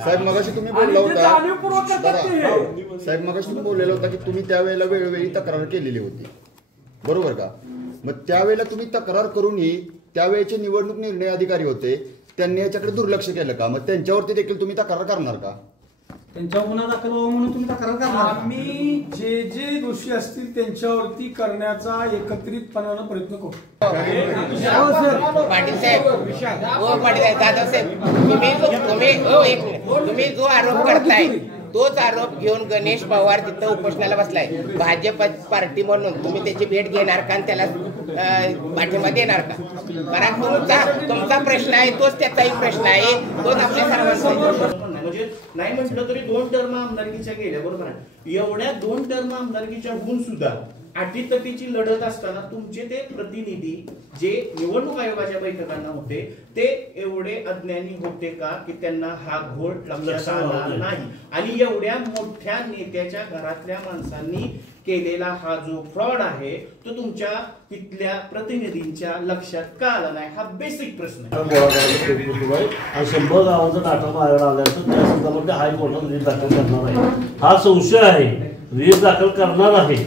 साहेब मगाशी तुम्ही बोलला होता साहेब मगाशी तुम्ही बोललेला होता की तुम्ही त्यावेळेला वेळोवेळी तक्रार केलेली होती, बरोबर का? मग त्यावेळेला तुम्ही तक्रार करूनही त्यावेळेचे निवडणूक निर्णय अधिकारी होते, त्यांनी याच्याकडे दुर्लक्ष केलं का? मग त्यांच्यावरती देखील तुम्ही तक्रार करणार का? त्यांच्यावर गुन्हा दाखल व्हावा म्हणून तुम्ही तक्रार करणार? आम्ही जे जे दोषी असतील त्यांच्यावरती करण्याचा एकत्रितपणानं प्रयत्न करू. पाटील साहेब, हो पाटील साहेब, जाधव साहेब, तुम्ही जो आरोप करताय तोच आरोप घेऊन गणेश पवार तिथं उपोषणाला बसलाय. भाजप पार्टी म्हणून तुम्ही त्याची भेट घेणार का आणि त्याला पाठिंबा देणार का? कारण तुमचा प्रश्न आहे तोच त्याचाही प्रश्न आहे, तोच आपल्या सर्वांचा. म्हणजे नाही म्हटलं तरी 2 टर्म आमदारकीच्या गेल्या, बरोबर आहे. एवढ्या 2 टर्म आमदारकीच्या होऊन सुद्धा अटीतटीची लढत असताना तुमचे ते प्रतिनिधी जे निवडणूक आयोगाच्या बैठकांना होते ते एवढे अज्ञानी होते का की त्यांना हा घोळ लक्षात आला नाही? आणि एवढ्या मोठ्या नेत्याच्या घरातल्या माणसांनी केलेला हा जो फ्रॉड आहे तो तुमच्या तिथल्या प्रतिनिधींच्या लक्षात का आला नाही? हा बेसिक प्रश्न आहे. 100 गावांचा डाटा बाहेर आल्याचं त्या संदर्भात हायकोर्टात रीट दाखल करणार आहे. हा संशय आहे, रीट दाखल करणार आहे,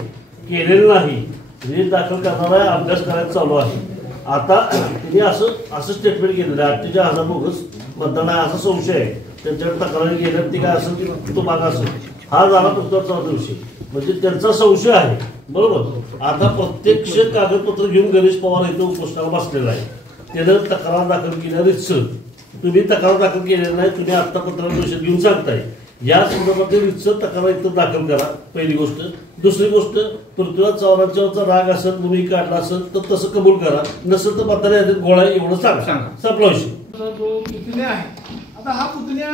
केलेलं नाही, रीट दाखल करणार आहे, अभ्यास करायला चालू आहे. आता तिने असं स्टेटमेंट केलेलं आहे 48,000 बोगस मतदान आहे असा संशय आहे. त्यांच्याकडे तक्रारी गेल्यात ती काय असेल की तो भाग असेल. हा झाला पुस्तकाचा दिवशी, म्हणजे त्यांचा संशय आहे, बरोबर. आता प्रत्यक्ष कागदपत्र घेऊन गणेश पवार इथं उपोषणाला बसलेला आहे. त्यानं तक्रार दाखल केल्या रितसर. तुम्ही तक्रार दाखल केलेली नाही, तुम्ही आता पत्रपरिषद घेऊन सांगताय. या संदर्भात रितसर तक्रार इथं दाखल करा, पहिली गोष्ट. दुसरी गोष्ट, पृथ्वीराज चव्हाणांच्यावरचा राग असेल, तुम्ही काढला असेल तर तसं कबूल करा, नसेल तर मतदार यादीत गोळा एवढं सांगा. संपला विषय. जो पुतण्या आहे, आता हा पुतण्या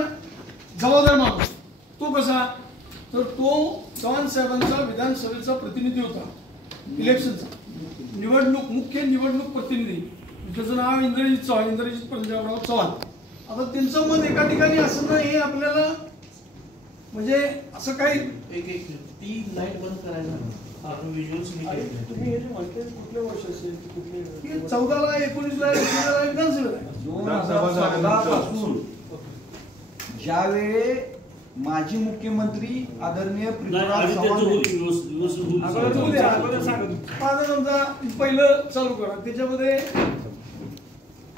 जबाबदार माणूस, तो कसा तर तो चव्हाण साहेबांचा विधानसभेचा प्रतिनिधी होता, इलेक्शनचा मुख्य निवडणूक प्रतिनिधी. त्याचं नाव इंद्रजित चव्हाण, इंद्रजित पंजाबराव चव्हाण. आता त्यांचं मत एका ठिकाणी असणं हे आपल्याला म्हणजे असं काही ती लाईट बंद करायला तुम्ही हे जे म्हणते कुठल्या वर्ष असेल कुठले 14ला 19ला विधानसभेला ज्यावेळी माजी मुख्यमंत्री आदरणीय पृथ्वीराज समजा पहिलं चालू करा. त्याच्यामध्ये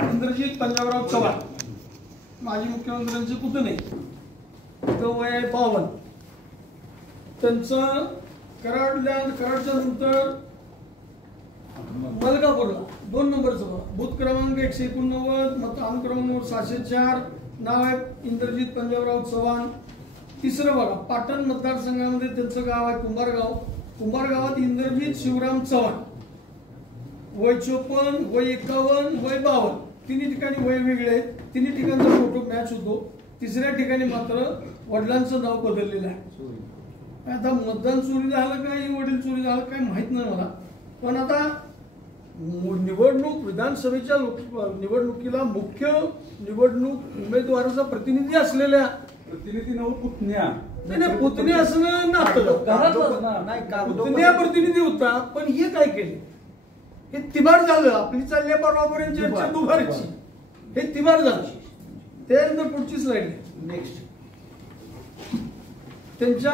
इंद्रजित पंजाबराव चव्हाण माजी मुख्यमंत्र्यांचे पुतणे, तो वय 52. त्यांचं कराडच्या नंतर मलकापूरला 2 नंबरचं बूथ क्रमांक 189, मतदान क्रमांक 704, नाव आहे इंद्रजित पंजाबराव चव्हाण. तिसरं बघा, पाटण मतदारसंघामध्ये त्यांचं गाव आहे कुंभारगाव. कुंभारगावात इंद्रजित शिवराम चव्हाण, वय 54, वय 51, वय 52. तिन्ही ठिकाणी वय वेगळे, तिन्ही ठिकाणचा फोटो मॅच होतो. तिसऱ्या ठिकाणी मात्र वडिलांचं नाव बदललेलं आहे. आता मतदान चोरी झालं काय, वडील चोरी झालं काय माहित नाही मला. पण आता निवडणूक विधानसभेच्या निवडणुकीला मुख्य निवडणूक उमेदवाराचा प्रतिनिधी असलेल्या प्रतिनिधी नव पुतण्या नाही पुतण्या असणं नातं पुतण्या प्रतिनिधी होता. पण हे काय केले, हे तिबार झालं. आपली चालली परवापर्यंत चर्चा दुपारची, हे तिबार झालं. त्यानंतर पुढची स्लाइड नेक्स्ट. त्यांच्या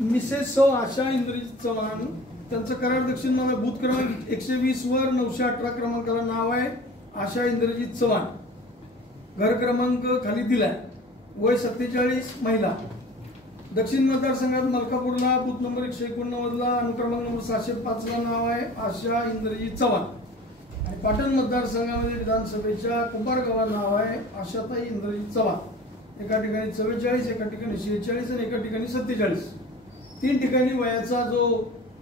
मिसेस सौ आशा इंद्रजित चव्हाण, त्यांचं कराड दक्षिण मला बूथ क्रमांक 120 वर 918 क्रमांकाला नाव आहे आशा इंद्रजित चव्हाण. घर क्रमांक खाली दिलाय. वय 47, महिला. दक्षिण मतदारसंघात मलकापूरला बूथ नंबर 189 ला अनुक्रमांक नंबर 705 ला नाव आहे आशा इंद्रजित चव्हाण. आणि पाटण मतदारसंघामध्ये विधानसभेच्या कुंभारगावात नाव आहे आशाताई इंद्रजित चव्हाण. एका ठिकाणी 44, एका ठिकाणी 46 आणि एका ठिकाणी 47. 3 ठिकाणी वयाचा जो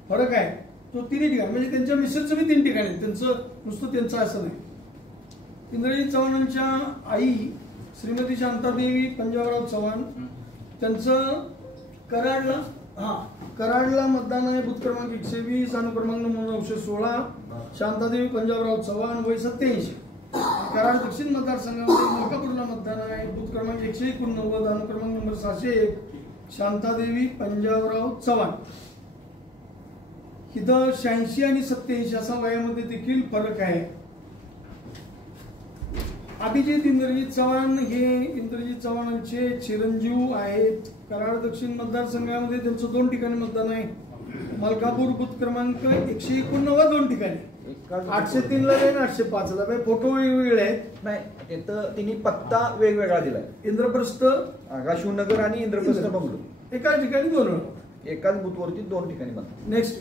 फरक आहे तो 3 ठिकाणी, म्हणजे त्यांच्या मिसेसचं बी 3 ठिकाणी, त्यांचं नुसतं त्यांचं असं नाही. इंद्रजित चव्हाणांच्या आई श्रीमती शांतादेवी पंजाबराव चव्हाण, त्यांचं कराडला मतदान आहे. बूथ क्रमांक 120, अनुक्रमांक नंबर 916. शांतादेवी पंजाबराव चव्हाण, वय 87. कराड दक्षिण मतदारसंघामध्ये मलकापूरला मतदान आहे. बूथ क्रमांक 189, अनुक्रमांक नंबर 701. शांतादेवी पंजाबराव चव्हाण. इथं 86 आणि 87 असा वयामध्ये देखील फरक आहे. अभिजित इंद्रजित चव्हाण हे इंद्रजित चव्हाणांचे चिरंजीव आहेत. कराड दक्षिण मतदारसंघामध्ये त्यांचं 2 ठिकाणी मतदान आहे. मलकापूर बूथ क्रमांक 189 2 ठिकाणी 803 ला आहे 805 ला. फोटो वेगवेगळे आहेत. नाही तिथं तिने पत्ता वेगवेगळा दिलाय. इंद्रप्रस्थ आकाशनगर आणि इंद्रप्रस्थ बंगलो एकाच ठिकाणी 2 वेळा. एकाच बूथवरती 2 ठिकाणी मतदान. नेक्स्ट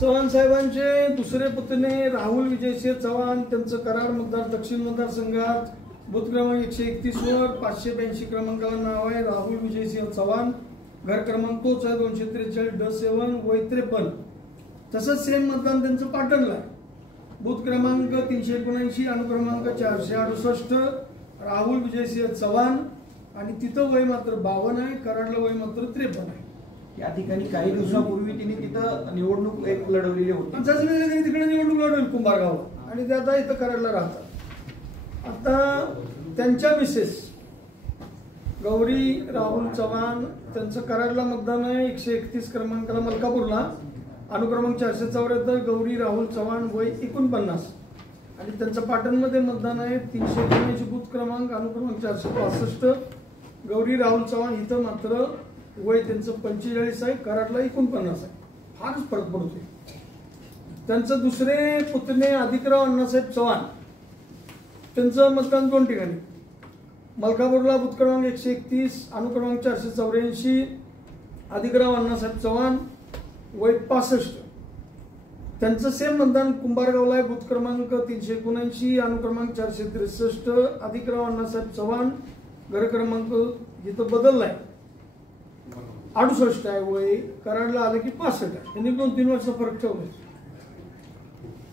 चव्हाण साहेबांचे दुसरे पुतणे राहुल विजयसिंह चव्हाण, त्यांचं कराड मतदार दक्षिण मतदारसंघात बूथ क्रमांक 131 वर 582 क्रमांकाला नाव आहे राहुल विजयसिंह चव्हाण. घर क्रमांक तोच आहे 243 वय 53. तसंच सेम मतदान त्यांचं पाटणला आहे. बूथ क्रमांक 379 अनुक्रमांक 468 राहुल विजयसिंह चव्हाण आणि तिथं वय मात्र 52 आहे. कराडला वय मात्र 53 आहे. या ठिकाणी काही दिवसापूर्वी तिने तिथं निवडणूक एक लढवलेली होती. तिकडे निवडणूक लढवली कुंभारगाव आणि ते आता इथं कराडला राहतात. आता त्यांच्या मिसेस गौरी राहुल चव्हाण, त्यांचं कराडला मतदान आहे 131 क्रमांकाला मलकापूरला. अनुक्रमांक 474 गौरी राहुल चव्हाण वय 49 आणि त्यांचं पाटणमध्ये मतदान आहे 379 बूथ क्रमांक अनुक्रमांक 465 गौरी राहुल चव्हाण. इथं मात्र वय त्यांचं 45 आहे. कराडला 49 आहे. फारच फरक पडतोय. त्यांचं दुसरे पुतणे अधिकराव अण्णासाहेब चव्हाण, त्यांचं मतदान 2 ठिकाणी. मलकापूरला बूथ क्रमांक 131 अनुक्रमांक 484 अधिकराव अण्णासाहेब चव्हाण वय 65. त्यांचं सेम मतदान कुंभारगावला आहे. बूथ क्रमांक 379 अनुक्रमांक 463 अधिकराव अण्णासाहेब चव्हाण. घर क्रमांक जिथं बदललाय 68 आहे वय. कराडला आलं की 65 आहे. त्यांनी 2-3 वर्ष फरक ठेवला.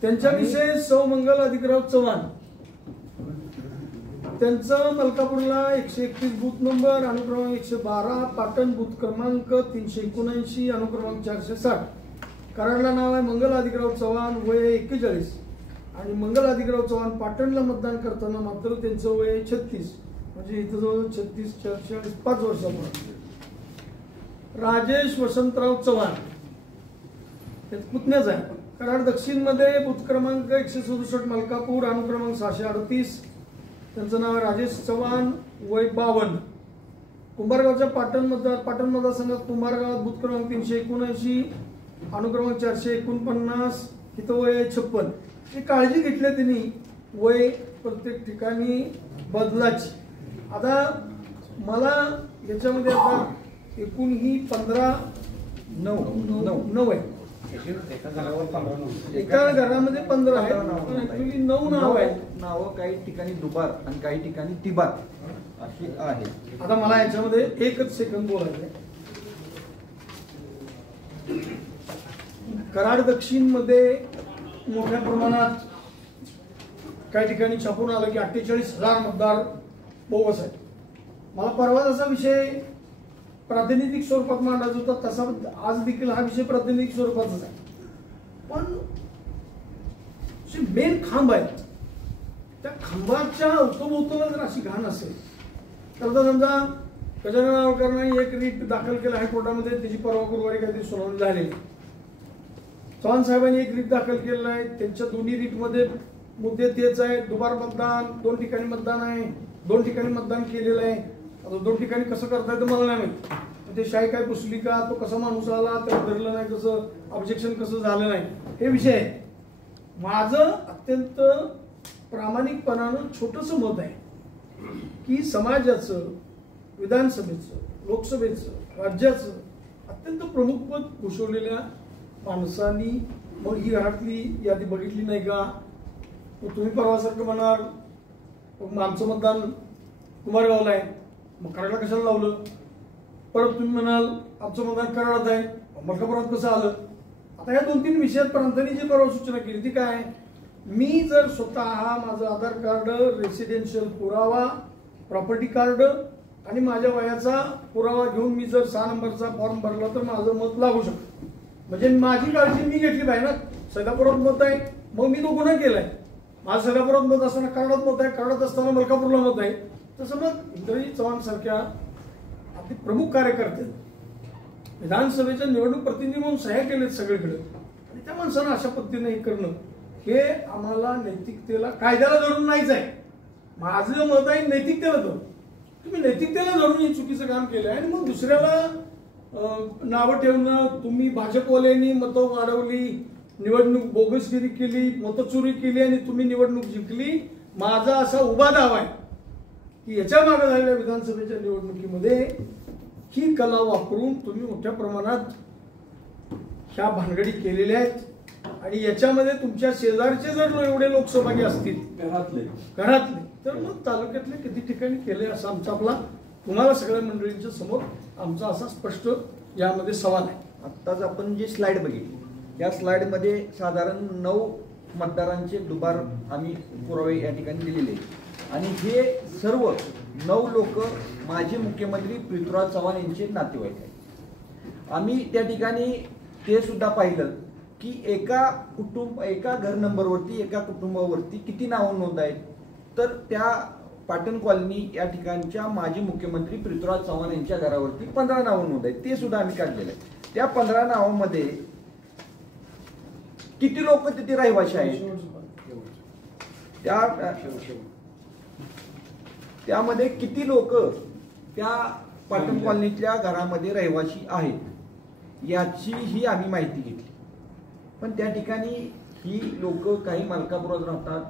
त्यांच्या विषय सौ मंगल अधिकराव चव्हाण, त्यांचं मलकापूरला 131 बूथ नंबर अनुक्रमांक 112 पाटण बूथ क्रमांक 379 अनुक्रमांक 460. कराडला नाव आहे मंगल अधिकराव चव्हाण वय 41 आणि मंगल अधिकराव चव्हाण पाटणला मतदान करताना मात्र त्यांचं वय 36 म्हणजे इथं जवळ 36-44 5 वर्षापूर्वी. राजेश वसंतराव चव्हाण पुतण्याच आहे. कराड दक्षिण मध्ये बूथ क्रमांक 167 मलकापूर अनुक्रमांक 638. त्यांचं नाव आहे राजेश चव्हाण वय 52. कुंभारगावच्या पाटण मतदारसंघात कुंभारगावात बूथ क्रमांक 379 अनुक्रमांक 449 इथं वय 56. ही काळजी घेतली त्यांनी वय प्रत्येक ठिकाणी बदलाची. आता मला याच्यामध्ये आता एकूण ही 15-9 आहे. एका घरामध्ये 15 आहे. ऍक्च्युअली 9 नाव आहे. नावं काही ठिकाणी दुबार आणि काही ठिकाणी तिबार अशी आहे. आता मला याच्यामध्ये 1 सेकंद बोलायचं आहे. कराड दक्षिण मध्ये मोठ्या प्रमाणात काही ठिकाणी छापून आलं की 48,000 मतदार बोगस आहेत. मला परवा जसा विषय प्रातिनिधिक स्वरूपात मांडायचा होता तसा आज देखील हा विषय प्रातिनिधिक स्वरूपाचाच आहे. पण जे मेन खांब आहेत त्या खांबाच्या अवतोभोवतीला जर अशी घाण असेल तर आता समजा गजानन नावकरांनी एक रीट दाखल केला हायकोर्टामध्ये, त्याची परवा गुरुवारी काहीतरी सुनावणी झालेली. चव्हाण साहेबांनी एक रीट दाखल केलेला आहे. त्यांच्या दोन्ही रीटमध्ये मुद्दे तेच आहे. दुबार मतदान, 2 ठिकाणी मतदान आहे, 2 ठिकाणी मतदान केलेलं आहे. आता 2 ठिकाणी कसं करता येतं मला नाही माहिती. ते शाही काय पुसली का, तो कसा माणूस आला, त्याला धरलं नाही कसं, ऑब्जेक्शन कसं झालं नाही, हे विषय आहे. माझं अत्यंत प्रामाणिकपणानं छोटंसं मत आहे की समाजाचं, विधानसभेचं, लोकसभेचं, राज्याचं अत्यंत प्रमुख पद भूषवलेल्या माणसांनी मग ही घरातली यादी बघितली नाही का, तुम्ही परवासारखं म्हणाल मग आमचं मतदान कुंभारगावला आहे मग कराडला कशाला लावलं, परत तुम्ही म्हणाल आमचं मतदान कराडात आहे मलकापुरात कसं आलं. आता या 2-3 विषयात प्रांतांनी जी परवा सूचना केली ती काय, मी जर स्वतः माझं आधार कार्ड, रेसिडेन्शियल पुरावा, प्रॉपर्टी कार्ड आणि माझ्या वयाचा पुरावा घेऊन मी जर 6 नंबरचा फॉर्म भरला तर माझं मत लागू शकतं. म्हणजे माझी काळजी मी घेतली पाहिजे ना. सैदापुरात मत आहे मग मी तो गुन्हा केलाय. माझं सैदापुरात मत असताना कराडात मत आहे, कराडात असताना मलकापूरला मत आहे. तसं मग इंद्रजित चव्हाण सारख्या अगदी प्रमुख कार्यकर्ते विधानसभेच्या निवडणूक प्रतिनिधी म्हणून सह्या केलेत सगळीकडे आणि त्या माणसानं अशा पद्धतीने हे करणं हे आम्हाला नैतिकतेला कायद्याला धरून नाहीच आहे. माझं मत आहे नैतिकतेला धरून. तुम्ही नैतिकतेला धरून हे चुकीचं काम केलं आणि मग दुसऱ्याला नावं ठेवणं, तुम्ही भाजपवाल्यांनी मतं वाढवली, निवडणूक बोगसगिरी केली, मतचोरी केली आणि तुम्ही निवडणूक जिंकली. माझा असा उभा दावा आहे की याच्या मागे झालेल्या विधानसभेच्या निवडणुकीमध्ये ही कला वापरून तुम्ही मोठ्या प्रमाणात ह्या भानगडी केलेल्या आहेत आणि याच्यामध्ये तुमच्या शेजारचे जर एवढे लोक सहभागी असतील घरातले तर मग तालुक्यातले किती ठिकाणी केले असं आमचा आपला तुम्हाला सगळ्या मंडळींच्या समोर आमचा असा स्पष्ट यामध्ये सवाल आहे. आत्ताच आपण जी स्लाइड बघितली त्या स्लाइडमध्ये साधारण 9 मतदारांचे दुबार आम्ही पुरावे या ठिकाणी दिलेले आणि हे सर्व 9 लोक माजी मुख्यमंत्री पृथ्वीराज चव्हाण यांचे नातेवाईक आहेत. आम्ही त्या ठिकाणी ते सुद्धा पाहिलं की एका घर नंबरवरती एका कुटुंबावरती किती नावं नोंद आहेत. तर त्या पाटण कॉलनी या ठिकाणच्या माजी मुख्यमंत्री पृथ्वीराज चव्हाण यांच्या घरावरती 15 नावं नोंद आहेत. ते सुद्धा आम्ही काढलेलं आहे. त्या 15 नावांमध्ये किती लोक तिथे रहिवाशी आहेत त्यामध्ये किती लोक त्या पाटण कॉलनीतल्या घरामध्ये रहिवाशी आहेत याची ही आम्ही माहिती घेतली. पण त्या ठिकाणी ही लोक काही मलकापुरात राहतात,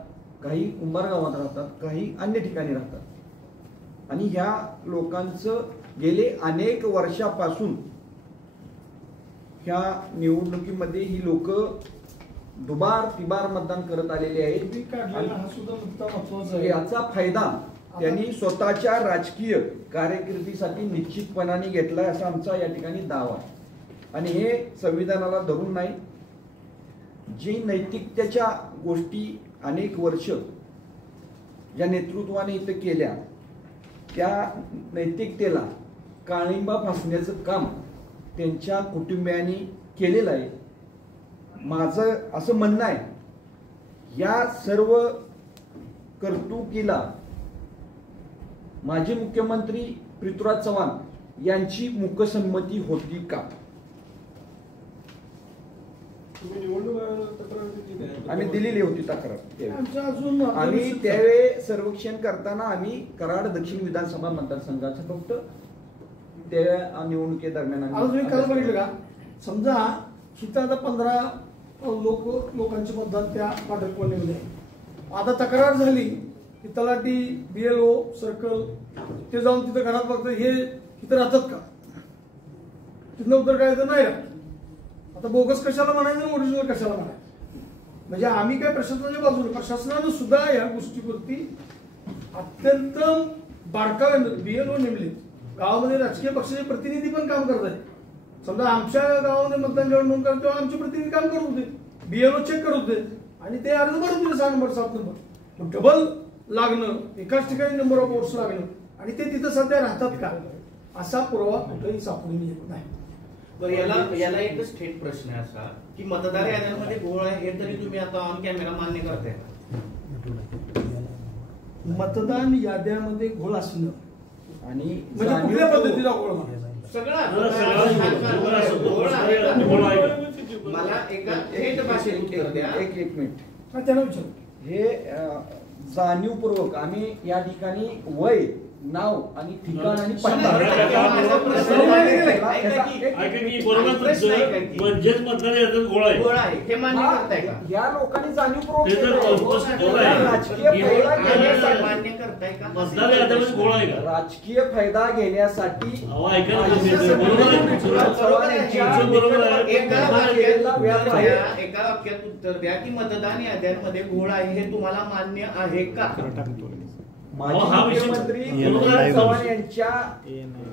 काही कुंभार गावात राहतात, काही अन्य ठिकाणी राहतात आणि ह्या लोकांचं गेले अनेक वर्षापासून ह्या निवडणुकीमध्ये ही लोक दुबार तिबार मतदान करत आलेले आहेत. याचा फायदा त्यांनी स्वतःच्या राजकीय कारकिर्दीसाठी निश्चितपणाने घेतलाय असा आमचा या ठिकाणी दावा आहे. आणि हे संविधानाला धरून नाही. जी नैतिकतेच्या गोष्टी अनेक वर्ष ज्या नेतृत्वाने इथं केल्या त्या नैतिकतेला काळिंबा फासण्याचं काम त्यांच्या कुटुंबियांनी केलेलं आहे. माझं असं म्हणणं आहे या सर्व कर्तुकीला माजी मुख्यमंत्री पृथ्वीराज चव्हाण यांची मूकसंमती होती का? आम्ही दिलेली होती तक्रार. आम्ही त्यावेळी सर्वेक्षण करताना आम्ही कराड दक्षिण विधानसभा मतदारसंघाचं फक्त त्या निवडणुकीदरम्यान बघितलं का? समजा तिथं आता 15 लोकांचे मतदान त्या पाटण कॉलनीमध्ये. आता तक्रार झाली की तलाठी BLO सर्कल ते जाऊन तिथं घरात बघतात हे तिथं राहतात का? तिथनं उत्तर काय तर नाही राहत. आता बोगस कशाला म्हणायचं, ओरिजिनल कशाला म्हणायचं? म्हणजे आम्ही काय प्रशासनाच्या बाजूने, प्रशासनानं सुद्धा या गोष्टीवरती अत्यंत बारकाव्यानं BLO नेमले. गावामध्ये राजकीय पक्षाचे प्रतिनिधी पण काम करत आहेत. समजा आमच्या गावामध्ये मतदान जेव्हा नोंद करतो आमचे प्रतिनिधी काम करत होते, BLO चेक करत होते आणि ते अर्ज भरत होते 6 नंबर 7 नंबर. डबल लागणं, एकाच ठिकाणी नंबर ऑफ वोट्स लागणं आणि ते तिथं सध्या राहतात का असा पुरावा कुठेही सापडून येत नाही. याला एकच थेट प्रश्न आहे असा की मतदार याद्यांमध्ये घोळ आहे हे तरी तुम्ही आता ऑन कॅमेरा मान्य करताय? मतदान याद्यामध्ये घोळ असणं आणि म्हणजे कुठल्या पद्धतीचा घोळ म्हणायचा? मला एका थेट भाषेत उत्तर द्या. एक मिनिट त्यांना विचार. हे जाणीवपूर्वक आम्ही या ठिकाणी वय, नाव आणि ठिकाण आणि पत्ता म्हणजेच मतदार याद्यात घोळ आहे हे मान्य करताय का? या लोकांनी जाणीवपूर्वक मान्य करताय का? मतदार याद्यामध्ये घोळ आहे का? राजकीय फायदा घेण्यासाठी एका वाक्यात उत्तर द्या की मतदान याद्यांमध्ये घोळ आहे हे तुम्हाला मान्य आहे का? माजी मुख्यमंत्री पृथ्वीराज चव्हाण यांच्या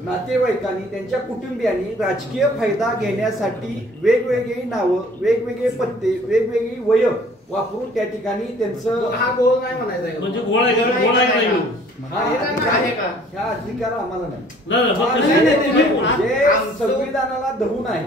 नातेवाईकांनी त्यांच्या कुटुंबियांनी राजकीय फायदा घेण्यासाठी वेगवेगळी नावं, वेगवेगळे पत्ते, वेगवेगळी वय वापरून त्या ठिकाणी त्यांचं हा घोळ काय म्हणायचा? म्हणजे घोळ आहे का? घोळ आहे का? ह्या अधिकार आम्हाला नाही. जे संविधानाला धरून आहे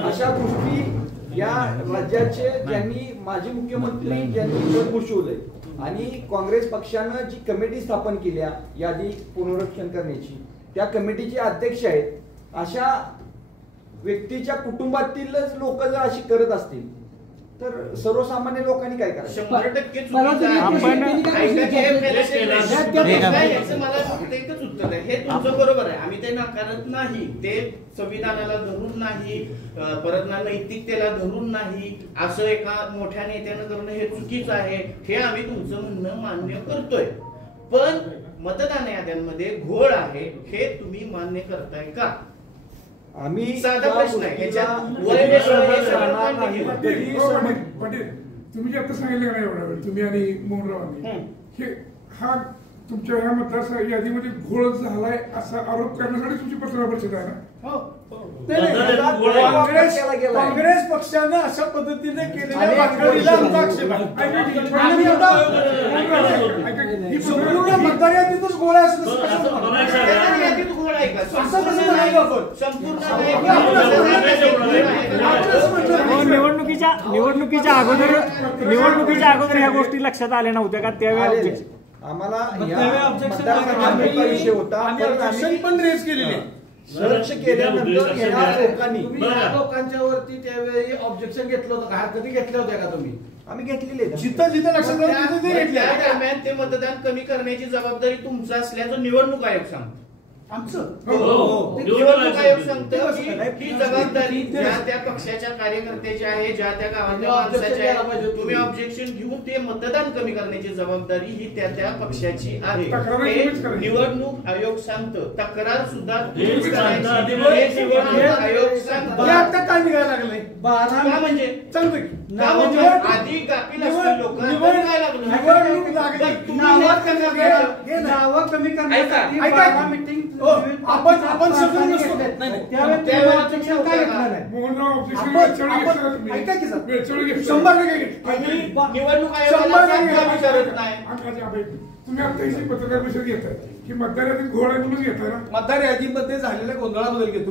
अशा गोष्टी या राज्याचे ज्यांनी माजी मुख्यमंत्री ज्यांनी घोषवलंय आणि काँग्रेस पक्षानं जी कमिटी स्थापन केल्या यादी पुनरीक्षण करण्याची, त्या कमिटीचे अध्यक्ष आहेत. अशा व्यक्तीच्या कुटुंबातीलच लोक जर अशी करत असतील तर सर्वसामान्य लोकांनी काय करायचं? 100% चुकीचं आहे. ऐका की हे नाही, याचं मला फक्त एकच उत्तर आहे. हे तुमचं बरोबर आहे, आम्ही ते नाकारत नाही. ते संविधानाला धरून नाही, परत ना नैतिकतेला धरून नाही, असं एका मोठ्या नेत्यानं करणं हे चुकीचं आहे. हे आम्ही तुमचं म्हणणं मान्य करतोय. पण मतदान याद्यांमध्ये घोळ आहे हे तुम्ही मान्य करताय का? आम्ही साधा प्रश्न आहे. ह्याच्यात पाटील, तुम्ही जे आता सांगितलं नाही एवढा वेळ, तुम्ही आणि मोहनरावांनी, हे हा तुमच्या ह्या मतदार यादीमध्ये घोळ झालाय असा आरोप करण्यासाठी तुमची पत्रकार परिषद आहे ना? काँग्रेस पक्षानं अशा पद्धतीने केलेल्या भानगडीला आमचा आक्षेप आहे. संपूर्ण मतदार यादीतच गोळा आहे असं निवडणुकीच्या अगोदर ह्या गोष्टी लक्षात आल्या नव्हत्या का? त्यावेळी आम्हाला मतदारसंघाचा विषय होता, ऑब्जेक्शन पण रेज केलेले. सर्च केल्यानंतर येणार लोकांनी लोकांच्या वरती त्यावेळी ऑब्जेक्शन घेतलं होतं का? कधी घेतलं होतं का तुम्ही? आम्ही घेतलेले आहेत. जिथं जिथं लक्षात आलं तिथं ते घेतलं. त्या दरम्यान ते मतदान कमी करण्याची जबाबदारी तुमचं असल्याचं निवडणूक आयोग सांगतो. आमचं निवडणूक आयोग सांगतं की ही जबाबदारी ज्या त्या पक्षाच्या कार्यकर्त्याची आहे, ज्या त्या गावातल्या माणसाची आहे. तुम्ही ऑब्जेक्शन घेऊन ते मतदान कमी करण्याची जबाबदारी ही त्या त्या पक्षाची आहे. हे निवडणूक आयोग सांगतं. तक्रार सुद्धा निवडणूक आयोग सांगतो. आता काय निघायला लागलंय? का म्हणजे चालतं की का म्हणजे आधी गाफील असलेले लोक काय लागलं निवडणूक लागली. नावं कमी करण्यासाठी ऐका मीटिंग आपण सगळं नसतो. मोहनराव ऑब्जेक्शन ऐका की सर, वेळचोळी 100% निवडणूक आयोगाला विचारत नाही. तुम्ही आता ही पत्रकार परिषद घेताय की मतदार यादीत घोळ आहे म्हणून घेताय ना? मतदार यादीमध्ये झालेल्या गोंधळाबद्दल घेतो.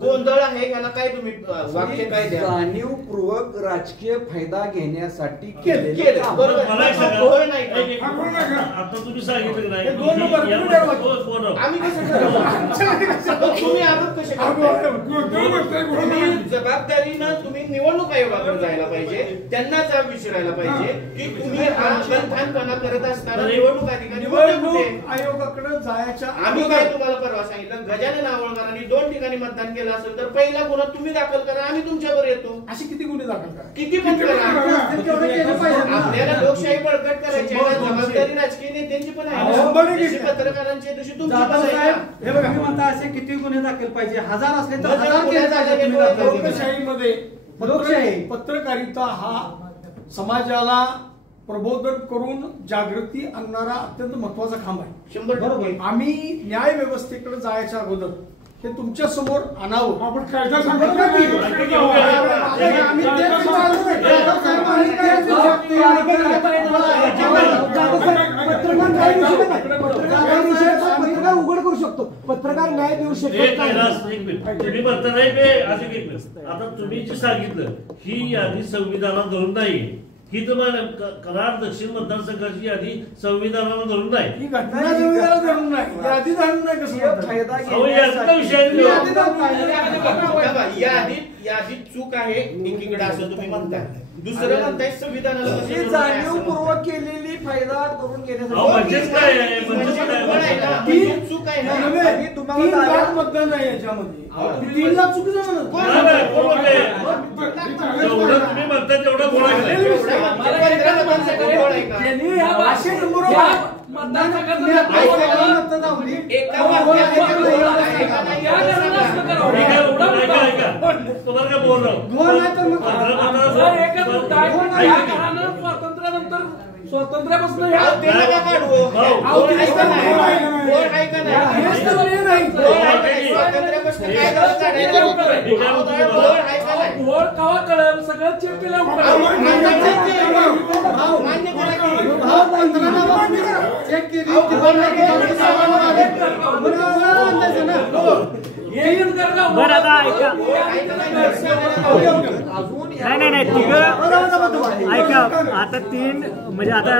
गोंधळ आहे याला काय तुम्ही वाक्य काय द्या? जाणीवपूर्वक राजकीय फायदा घेण्यासाठी केलं केलेलं बरोबर. घोळ नाही का? आता तुम्ही सांगितलं नाही दोन नंबर आम्ही कसं ठरवलं? तुम्ही आरोप कसे करता? तुम्ही जबाबदारीनं तुम्ही निवडणूक आयोगाकडे जायला पाहिजे, त्यांना जाब विचारायला पाहिजे की तुम्ही हा गलथानपणा करत असताना निवडणूक अधिकारी निवडणूक आयोगाकडे जायच्या आम्ही काय तुम्हाला परवा सांगितलं, गजानन आवळकरांनी 2 ठिकाणी मतदान केलं असेल तर पहिला गुन्हा तुम्ही दाखल करा, आम्ही तुमच्यावर येतो. असे किती गुन्हे दाखल करा? किती पण करा. आपल्याला लोकशाही बळकट करायची आहे, जबाबदारी राजकीय नेत्यांची पण आहे, जशी पत्रकारांची आहे तशी तुमची पण आहे. हे बघा, मी म्हणता असे किती गुन्हे दाखल पाहिजे? 1000 असले तर 1000 केले पाहिजे. लोकशाहीमध्ये पत्रकारिता हा समाजाला प्रबोधन करून जागृती आणणारा अत्यंत महत्वाचा खांब आहे. 100%. आम्ही न्याय व्यवस्थेकडे जायच्या अगोदर हे तुमच्या समोर आणावं. आपण कायदा सांगत नाही. पत्रकार उघड करू शकतो, पत्रकार न्याय देऊ शकतो. तुम्ही म्हणता नाही आता तुम्ही जे सांगितलं ही यादी संविधानाला धरून नाही. ही तुम्हाला कराड दक्षिण मतदारसंघाची यादी संविधानाला धरून नाही. ही घटना संविधानाला धरून नाही, यादी धरून नाही. कसं फायदा यादीत चूक आहे एकीकडे असं तुम्ही म्हणताय, दुसरं म्हणताय संविधानाला जाणीवपूर्वक केलेली फायदा करून म्हणजेच काय आहे? चूक आहे ना. घेण्यासाठी तुम्हाला 3 लाख मतदान आहे याच्यामध्ये. 3 लाख चुकीचं म्हणत जेवढं तुम्ही म्हणता तेवढं गोळा तुम्हाला काय बोल स्वातंत्र्यानंतर स्वातंत्र्यापासून कवा कळेल सगळं चेक केलं. अजून नाही तिघं ऐका आता 3 म्हणजे आता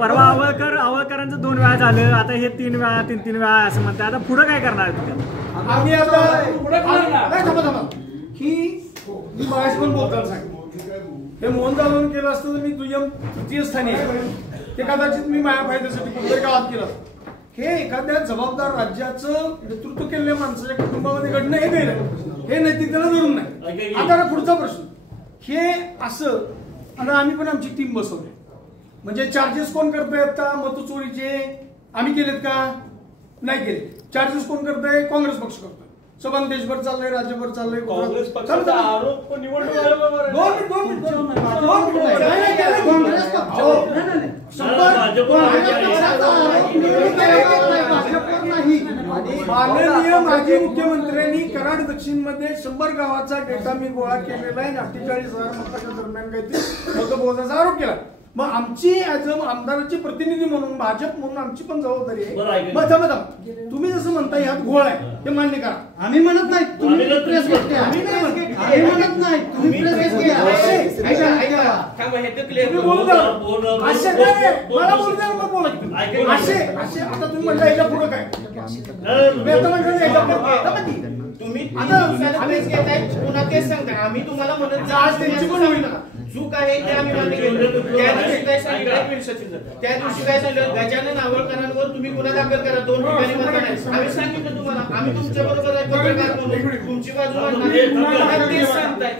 परवा आवळकरांचं 2 वेळा झालं, आता हे 3 वेळा 3 वेळा असं म्हणतात. आता पुढे काय करणार तुम्ही? आम्ही आता ही मी मगाशी पण बोलताना सांगितलं, हे मोहन जाधव केलं असतं तर मी दुय्यम तृतीय स्थानी आहे. ते कदाचित मी माझ्या फायद्यासाठी कुठल्याही गावात केलं. हे एखाद्या जबाबदार राज्याचं नेतृत्व केलेल्या माणसाच्या कुटुंबामध्ये घडणं हे गैर आहे, हे नैतिकतेला धरून नाही. आता पुढचा प्रश्न, हे असं आता आम्ही पण आमची टीम बसवली, म्हणजे चार्जेस कोण करतायत का मतचोरीचे? आम्ही केलेत का? नाही केले. चार्जेस कोण करताय? काँग्रेस पक्ष करतोय. सबंध देशभर चाललंय, राज्यभर चाललंय. काँग्रेस पक्षाचा आरोप निवडणूक माननीय माजी मुख्यमंत्र्यांनी कराड दक्षिण मध्ये 100 गावाचा डेटा मी गोळा केलेला आहे. 48,000 मताच्या दरम्यान काहीतरी मतमोजण्याचा आरोप केला. मग आमची आमदाराचे प्रतिनिधी म्हणून, भाजप म्हणून आमची पण जबाबदारी आहे. मग तुम्ही जसं म्हणता ह्यात घोळ आहे ते मान्य करा. आम्ही म्हणत नाही, तुम्ही प्रेस घेतली. आम्ही म्हणत नाही, तुम्ही प्रेस घेतली. मला बोलू द्या, मग बोला. असे आता तुम्ही म्हणता याच्या पुढे काय? तुम्ही पुन्हा तेच सांगताय. आम्ही तुम्हाला म्हणत आज त्यांची पण होईल चूक आहे ते आम्ही मान्य केलं. त्या दिवशी काय सांगितलं, गजानन आवळकरांवर तुम्ही गुन्हा दाखल करा. 2 ठिकाणी मतदान आहे. आम्ही सांगितलं तुम्हाला, आम्ही तुमच्या बरोबर आहे पत्रकार म्हणून, तुमची बाजू मांडणार. तेच सांगताय.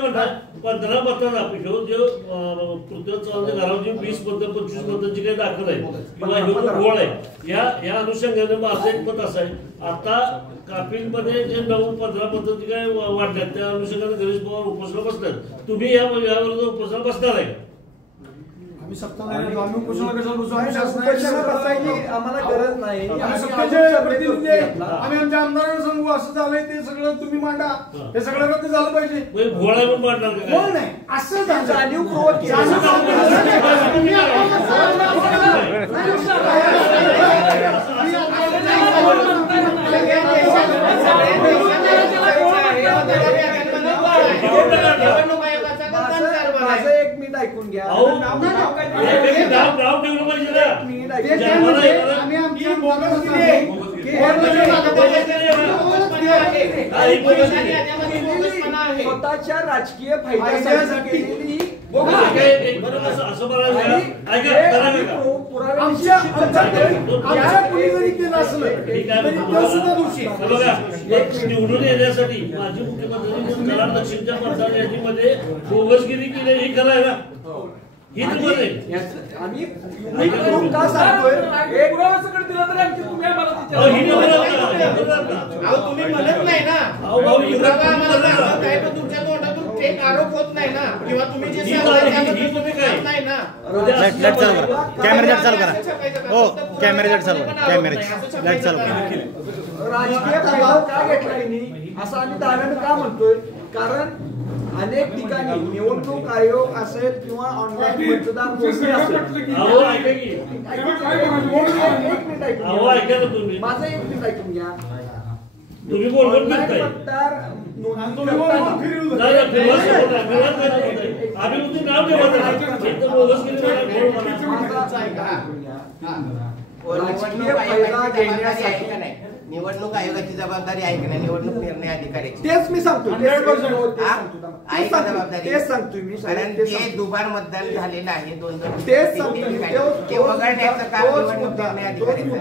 म्हणतात 15 मतांना पृथ्वी चव्हाणच्या घरावर 20 मतं 25 मतं जी काही दाखल आहे किंवा हे घोळ आहे, या अनुषंगाने माझं एक मत असं आहे, आता कापिलमध्ये जे 9-15 मतं जी काय वाढल्यात त्या अनुषंगाने गणेश पवार उपोषणाला बसतात. तुम्ही याविरुद्ध उपोषणाला बसणार आहे? आम्ही सत्ता नाही, आम्ही उपोषणाला कशाला बसू? आम्हाला गरज नाही. सत्तेचे प्रतिनिधी आम्ही आमच्या आमदारांना सांगू असं झालंय, ते सगळं तुम्ही मांडा, हे सगळं रद्द झालं पाहिजे. घोळा पण मांडणार नाही, असं जाणीवपूर्वक माझं 1 मिनिट ऐकून घ्या. स्वतःच्या राजकीय फायद्यासाठी निवडून येण्यासाठी माजी मुख्यमंत्र्यांनी कराड दक्षिणच्या मतदार यादीमध्ये बोगसगिरी केली, ही खरं आहे ना? ही आम्ही का सांगतोय? तुम्ही म्हणत नाही ना, तुमच्या तोंडातून एक आरोप होत नाही ना, किंवा तुम्ही जे नाही ना. कॅमेरा चालू करा. हो, कॅमेरा चालू करा. कॅमेरा चालू करा. राजकीय प्रभाव का घेतला यांनी असं आम्ही दाव्यानं का म्हणतोय? कारण अनेक ठिकाणी निवडणूक आयोग असेल किंवा ऑनलाईन मतदान नोंदणी असेल. माझं 1 मिनिट ऐकून घ्या. तुम्ही बोलून मतदार निवडणूक आयोगाची जबाबदारी आहे की नाही? निवडणूक निर्णय अधिकारी तेच मी सांगतो. तेच सांगतोय मी. कारण ते दुबार मतदान झालेलं आहे. 2-2 तेच सांगतोय. मुद्दा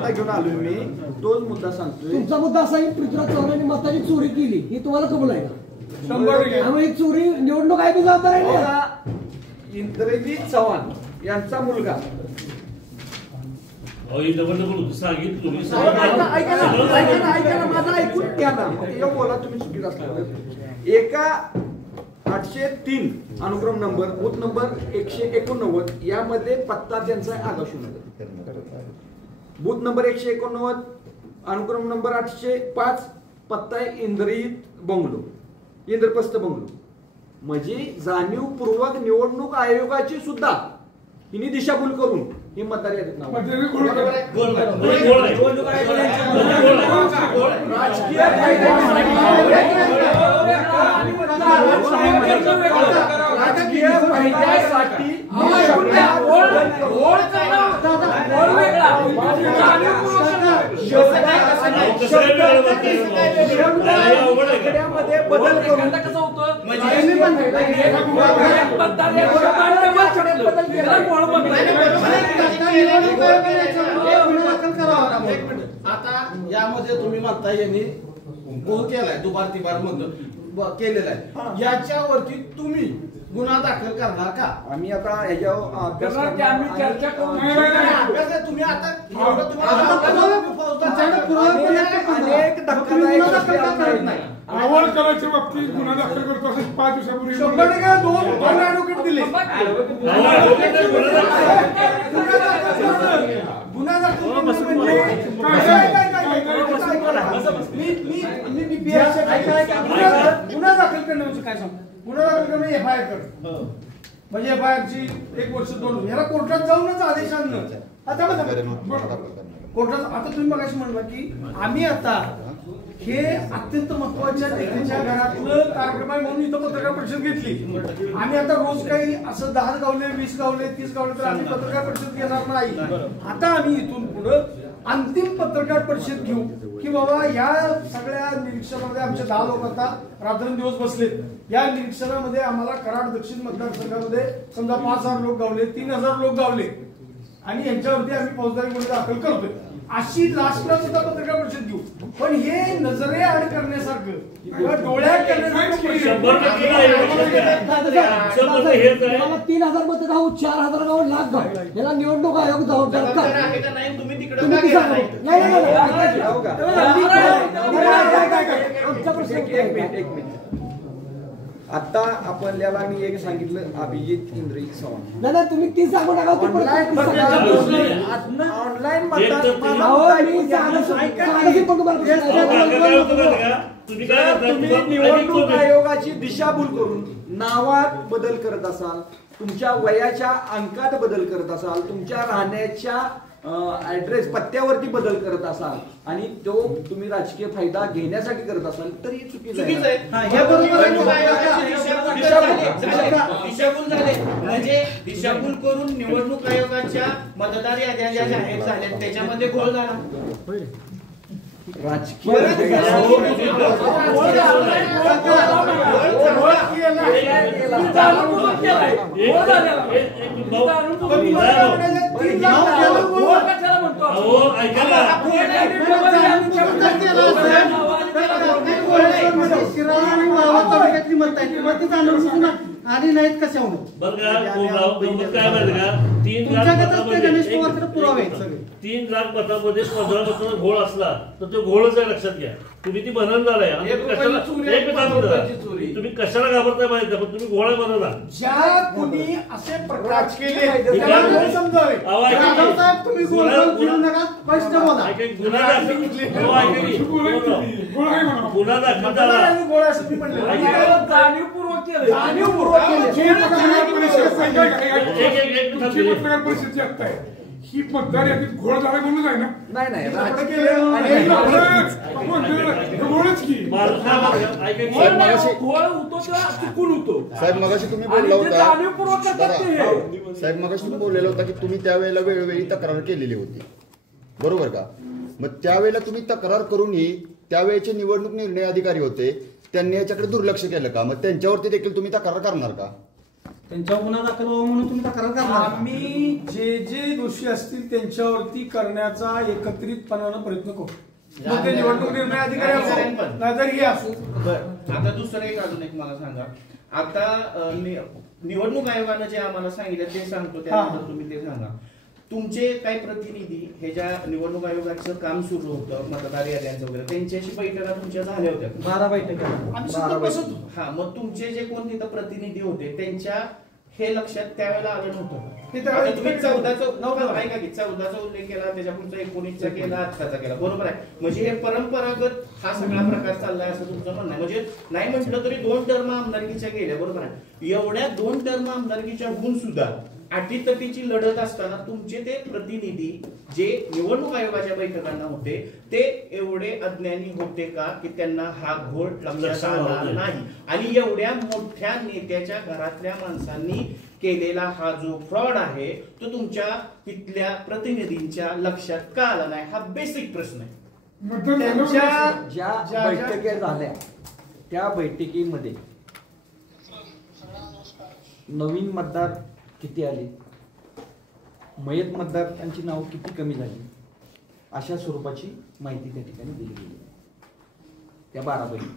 घेऊन आलोय मी, तोच मुद्दा सांगतोय. तुमचा मुद्दा असा की पृथ्वीराज चव्हाणांनी मताची चोरी केली, ही तुम्हाला कबूल आहे का? 100%. ही चोरी निवडणूक आयोग जबाबदार आहे. इंद्रजित चव्हाण यांचा मुलगा सांगितलं माझं ऐकून घ्या ना. बोला तुम्ही चुकीचं असलं. एका 803 अनुक्रम नंबर, बूथ नंबर 189 यामध्ये पत्ता त्यांचा आगाशूनगर. बूथ नंबर 189 अनुक्रम नंबर 805 पत्ता आहे इंद्रजित बंगलो, इंद्रप्रस्थ बंगलो. म्हणजे जाणीवपूर्वक निवडणूक आयोगाची सुद्धा हिनी दिशाभूल करून ही मतदार यादीत नाव पण त्याने घोळ केला. राजकीय फायद्यासाठी शब्दामध्ये बदल करून कसं होतं आता यामध्ये तुम्ही म्हणता यांनी गोळ केलाय दुबार तिबार म्हणतो केलेला आहे याच्यावरती तुम्ही गुन्हा दाखल करणार का? आम्ही आता ह्याच्यावर अभ्यास अभ्यास आहे तुम्ही आता एवढं अनेक धक्कादायक नाही. आवड करायच्या बाबतीत गुन्हा दाखल करतो असं 5 दिवसापूर्वी 100% दोन ऍडव्होकेट दिले गुन्हा दाखल गुन्हा दाखल करण्याचं काय सांग गुन्हा दाखल करणं एफआयआर कर म्हणजे एफआयआर ची 1 वर्ष 2 वर्ष ह्याला कोर्टात जाऊनच आदेश आणणं आता कोर्टात आता तुम्ही मगाशी म्हणला की आम्ही आता हे अत्यंत महत्वाच्या नेत्याच्या घरातलं कार्यक्रम आहे म्हणून इथं पत्रकार परिषद घेतली आम्ही आता रोज काही असं 10 गावले 20 गावले 30 गावले तर आम्ही पत्रकार परिषद घेणार नाही आता आम्ही इथून पुढे अंतिम पत्रकार परिषद घेऊ की बाबा या सगळ्या निरीक्षणामध्ये आमचे 10 लोक आता रात्रंदिवस बसलेत या निरीक्षणामध्ये आम्हाला कराड दक्षिण मतदारसंघामध्ये समजा 5000 लोक गावले 3000 लोक गावले आणि यांच्यावरती आम्ही फौजदारी गुन्हे दाखल करतोय अशी लास्टला सुद्धा पत्रकार परिषद घेऊ पण हे नजरे आड करण्यासारखं किंवा डोळ्यात करण्यासारखं 3000 मत गाव 4000 गाव लाख गाव याला निवडणूक आयोग जबाबदार आता आपल्याला मी एक सांगितलं अभिजित इंद्रजित चव्हाण नाही तुम्ही ती सांगू नका ऑनलाईन तुम्ही निवडणूक आयोगाची दिशाभूल करून नावात बदल करत असाल तुमच्या वयाच्या अंकात बदल करत असाल तुमच्या राहण्याच्या ऍड्रेस पत्त्यावरती बदल करत असाल आणि तो तुम्ही राजकीय फायदा घेण्यासाठी करत असाल तर ही चुकीचं आहे. म्हणजे दिशाभूल करून निवडणूक आयोगाच्या मतदार याद्या ज्या जाहीर झाल्या त्याच्यामध्ये घोळ झाला राजकीय आणि नाहीत कशा काय माहिती का 3 लाख मतामध्ये 15 मतांचा घोळ असला तर तो घोळच आहे लक्षात घ्या तुम्ही ती बनवणार आहे तुम्ही कशाला घाबरताय माहिती पण तुम्ही घोळ बनवला ज्या कुणी असे प्रकार केले समजावे तुम्ही गुन्हा दाखल झाला पत्रकार परिषद जी आता आहे ही मतदार यादीत घोळ झाला म्हणून आहे ना नाही साहेब मगाशी तुम्ही बोलला होता साहेब मगाशी तुम्ही बोललेला होता की तुम्ही त्यावेळेला वेळोवेळी तक्रार केलेली होती बरोबर का मग त्यावेळेला तुम्ही तक्रार करूनही त्यावेळेचे निवडणूक निर्णय अधिकारी होते त्यांनी याच्याकडे दुर्लक्ष केलं का मग त्यांच्यावरती देखील तुम्ही तक्रार करणार का त्यांच्यावर गुन्हा दाखल व्हावा म्हणून तुम्ही तक्रार करणार आम्ही जे दोषी असतील त्यांच्यावरती करण्याचा एकत्रितपणानं प्रयत्न करू मग ते निवडणूक निर्णय अधिकारी असो नाहीतर हे असो आता दुसरं अजून एक मला सांगा आता निवडणूक आयोगानं जे आम्हाला सांगितलं ते सांगतो त्यानंतर तुम्ही ते सांगा तुमचे काही प्रतिनिधी हे ज्या निवडणूक आयोगाचं काम सुरू होतं मतदार याद्यांचं वगैरे त्यांच्याशी बैठका तुमच्या झाल्या होत्या 12 बैठका हा मग तुमचे जे कोण तिथं प्रतिनिधी होते त्यांच्या हे लक्षात त्यावेळेला आलं नव्हतं तुम्ही 14चा ऐका की 14चा उल्लेख केला त्याच्या पुढचा 19चा केला आत्ताचा केला बरोबर आहे म्हणजे हे परंपरागत हा सगळा प्रकार चाललाय असं तुमचं म्हणणं आहे म्हणजे नाही म्हटलं तरी 2 टर्म आमदारकीच्या गेल्या बरोबर आहे एवढ्या 2 टर्म आमदारकीच्या होऊन सुद्धा अटीतटीची लढत असताना तुमचे ते प्रतिनिधी जे निवडणूक आयोगाच्या बैठकांना होते ते एवढे अज्ञानी होते का की त्यांना हा घोळ लक्षात आला नाही आणि एवढ्या मोठ्या नेत्याच्या घरातल्या माणसांनी केलेला हा जो फ्रॉड आहे तो तुमच्या तिथल्या प्रतिनिधींच्या लक्षात का आला नाही हा बेसिक प्रश्न आहे. ज्या बैठकी झाल्या त्या बैठकीमध्ये नवीन मतदार किती आले, मयत मतदारांची नाव किती कमी झाली, अशा स्वरूपाची माहिती त्या ठिकाणी दिली गेली त्या 12 पैकी.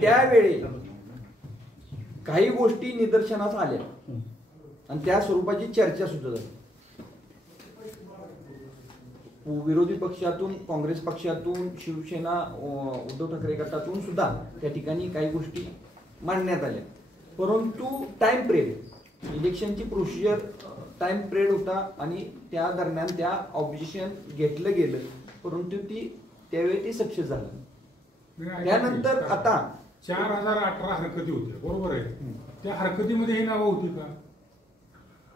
त्यावेळी काही गोष्टी निदर्शनास आल्या आणि त्या स्वरूपाची चर्चा सुद्धा झाली. विरोधी पक्षातून, काँग्रेस पक्षातून, शिवसेना, उद्धव ठाकरे गटातून सुद्धा त्या ठिकाणी काही गोष्टी मांडण्यात आल्या. परंतु टाइम पिरियड, इलेक्शनची प्रोसिजर टाइम पिरियड होता आणि त्या दरम्यान त्या ऑब्जेक्शन घेतलं गेलं, परंतु त्यावेळी ती सक्सेस झालं. त्यानंतर आता 4018 हरकती होत्या, बरोबर आहे. त्या हरकतीमध्ये ही नावं होती का?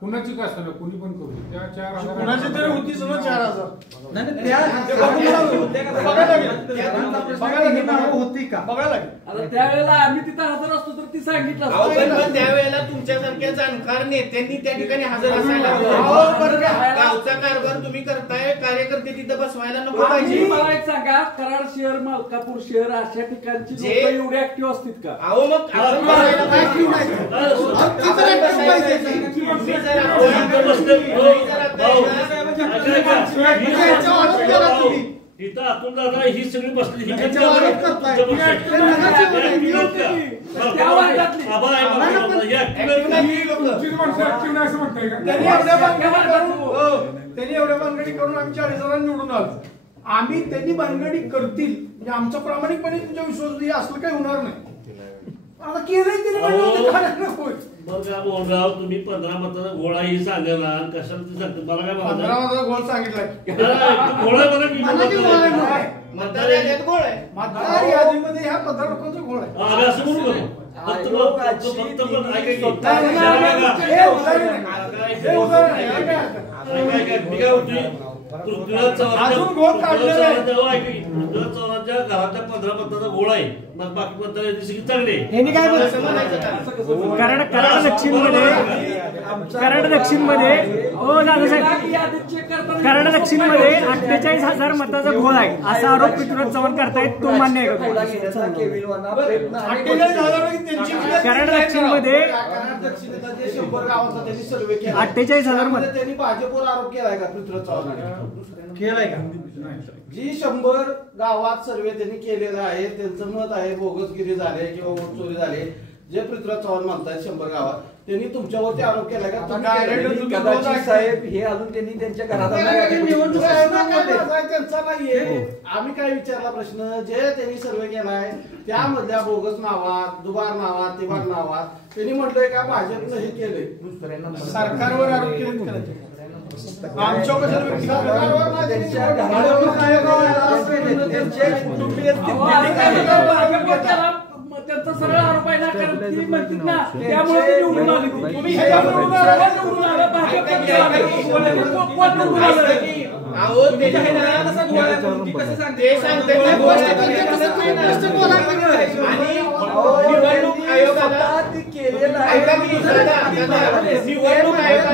कुणाची का असताना कोणी पण करू त्या 4000 कुणाची तरी होती सगळं 4000 होती का बघायला लागेल. आता त्यावेळेला आम्ही तिथं हजर असतो तर ती सांगितलं पण त्यावेळेला तुमच्यासारख्या जाणकार नेत्यांनी त्या ठिकाणी हजर असायला गावचा कारभार तुम्ही करताय, कार्यकर्ते तिथं बसवायला नको पाहिजे. मला एक सांगा, कराड शहर, मलकापूर शहर अशा ठिकाणची लोक एवढे ऍक्टिव्ह असतील का? अहो मग तिथं आतून दादा ही सगळी बसली ही त्यांनी एवढ्या भानगडी करून आम्ही 40,000 निवडून आलो. आम्ही त्यांनी भानगडी करतील म्हणजे आमचा प्रामाणिकपणे तुमच्या विश्वास असलं काही होणार नाही. आता केलंय मोहनराव, तुम्ही 15 मताचा गोळा ही सांगायला कशाला ते सांगतो मला काय 15 मताचा गोळ सांगितलाय. मतदार यादीत गोळ आहे, मतदार यादीमध्ये ह्या 15 लोकांचा गोळ आहे. असं म्हणू नको. पृथ्वीराज चव्हाणच्या घरातल्या 15 मताचा गोळा आहे, मग बाकी मतदार चांगले. कराड दक्षिण मध्ये हो कराड दक्षिण मध्ये 48,000 मताचा घोळ आहे असा आरोप पृथ्वीराज चव्हाण करतायत, तो मान्य आहे का? कराड दक्षिण मध्ये 100 गावांचा त्यांनी सर्वे केला, 48,000 मत. त्यांनी भाजपवर आरोप केलाय का पृथ्वीराज चव्हाण केलाय का? जी 100 गावात सर्वे त्यांनी केलेला आहे त्यांचं मत आहे बोगसगिरी झाले किंवा वोट चोरी झाले जे पृथ्वीराज चव्हाण म्हणतात 100 गावात, त्यांनी तुमच्यावरती आरोप केलाय का? कदाचित साहेब हे अजून त्यांनी त्यांच्या घरात त्यांचा नाहीये. आम्ही काय विचारला प्रश्न, जे त्यांनी सर्वे केलाय त्यामधल्या बोगस नावात, दुबार नावात, तिबार नावात त्यांनी म्हटलंय का भाजपनं हे केलंय, सरकारवर आरोप केले. आमच्या त्यांचा सरळ आरोप आहे ना, कारण ती म्हणतात ना त्यामुळे ते निवडून आले. तुम्ही निवडणूक आयोगाला